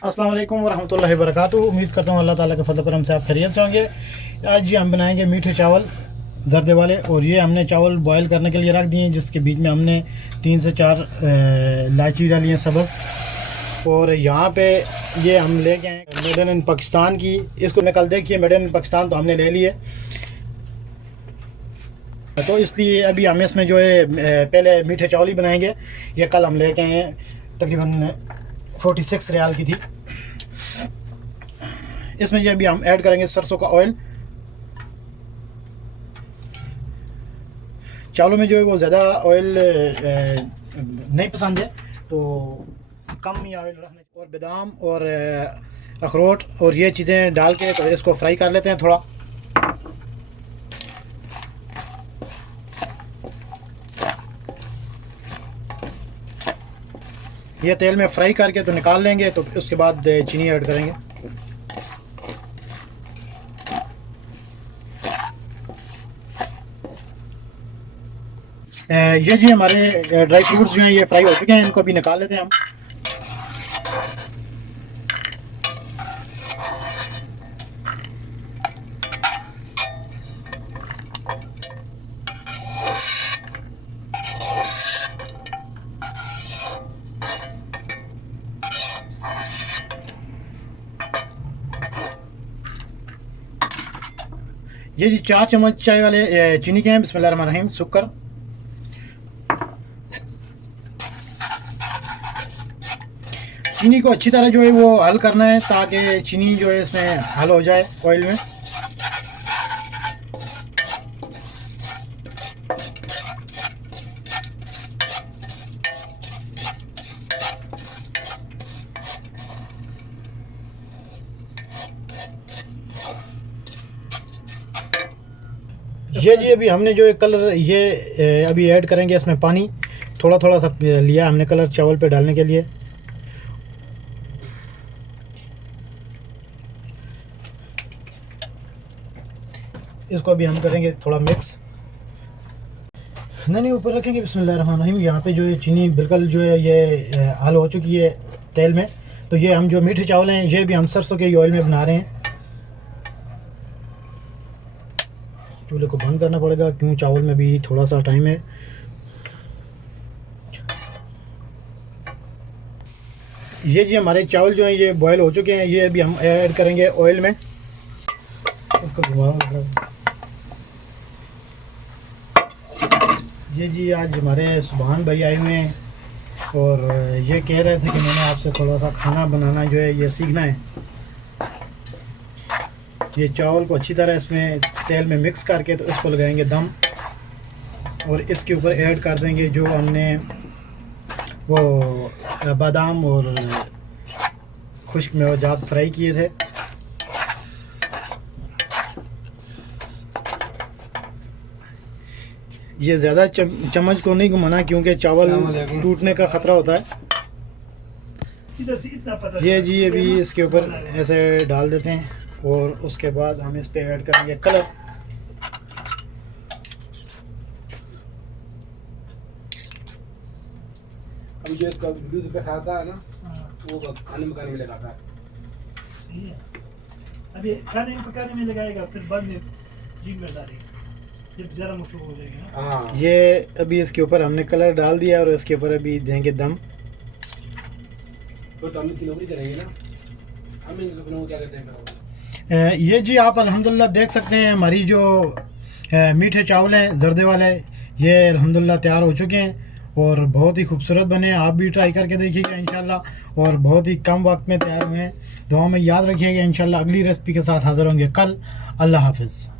अस्सलाम वालेकुम वरहमतुल्लाहि वबरकातुहू। उम्मीद करता हूँ अल्लाह ताला के फज़ल करम से आप खैरियत से होंगे। आज जी हम बनाएंगे मीठे चावल जर्दे वाले। और ये हमने चावल बॉयल करने के लिए रख दिए हैं, जिसके बीच में हमने 3 से 4 इलायची डाली हैं सब्ज़। और यहाँ पे ये हम लेके आए मेड इन पाकिस्तान की। इसको मैं कल देखिए मेड इन पाकिस्तान तो हमने ले लिए, तो इसलिए अभी हम इसमें जो है पहले मीठे चावल ही बनाएंगे। ये कल हम लेके आए हैं, तकरीबन 46 रियाल की थी। इसमें ये अभी हम ऐड करेंगे सरसों का ऑयल। चावलों में जो है वो ज़्यादा ऑयल नहीं पसंद है, तो कम ही ऑयल रखना। और बादाम और अखरोट और ये चीज़ें डाल के तो इसको फ्राई कर लेते हैं थोड़ा। ये तेल में फ्राई करके तो निकाल लेंगे, तो उसके बाद चीनी ऐड करेंगे। ये जी हमारे ड्राई फ्रूट्स जो हैं ये फ्राई हो चुके हैं, इनको अभी निकाल लेते हैं हम। ये जी 4 चम्मच चाय वाले चीनी के हैं। बिस्मिल्लाहिर्रहमानिर्रहीम। शुक्र। चीनी को अच्छी तरह जो है वो हल करना है, ताकि चीनी जो है इसमें हल हो जाए ऑयल में। ये जी अभी हमने जो कलर ये अभी ऐड करेंगे इसमें पानी। थोड़ा थोड़ा सा लिया हमने कलर चावल पे डालने के लिए। इसको अभी हम करेंगे थोड़ा मिक्स। नहीं ऊपर रखेंगे। बिस्मिल्लाहिर्रहमानिर्रहीम। यहाँ पे जो है चीनी बिल्कुल जो है ये हल हो चुकी है तेल में। तो ये हम जो मीठे चावल हैं ये भी हम सरसों के ऑयल में बना रहे हैं। चूल्हे को बंद करना पड़ेगा, क्यों चावल में भी थोड़ा सा टाइम है। ये जी हमारे चावल जो हैं ये बॉयल हो चुके हैं। ये अभी हम ऐड करेंगे ऑयल में। इसको घुमाओ। ये जी आज हमारे सुभान भाई आए हुए हैं, और ये कह रहे थे कि मैंने आपसे थोड़ा सा खाना बनाना जो है ये सीखना है। ये चावल को अच्छी तरह इसमें तेल में मिक्स करके तो इसको लगाएंगे दम, और इसके ऊपर ऐड कर देंगे जो हमने वो बादाम और खुश्क मेवाजात फ्राई किए थे। ये ज़्यादा चम्मच को नहीं घुमाना, क्योंकि चावल टूटने का ख़तरा होता है। ये जी अभी इसके ऊपर ऐसे डाल देते हैं, और उसके बाद हम इस पे ऐड करेंगे कलर। अब ये दूध पे खाता है ना, वो खाने पकाने में लगाता है। सही है। अभी खाने में पकाने में लगाएगा, फिर बाद में जी में डालेगा जब ज़रा मशहूर हो जाएगा ना। हाँ, ये अभी इसके ऊपर हमने कलर डाल दिया, और इसके ऊपर अभी देंगे दम। तो हम की नौकरी करेंगे ना, हम इन लोगों को क्या कहते हैं। ये जी आप अल्हम्दुलिल्लाह देख सकते हैं हमारी जो मीठे चावल हैं जर्दे वाले, ये अल्हम्दुलिल्लाह तैयार हो चुके हैं, और बहुत ही खूबसूरत बने। आप भी ट्राई करके देखिएगा इंशाल्लाह, और बहुत ही कम वक्त में तैयार हुए हैं। दुआ में याद रखिएगा। इंशाल्लाह अगली रेसिपी के साथ हाज़िर होंगे कल। अल्लाह हाफ़िज़।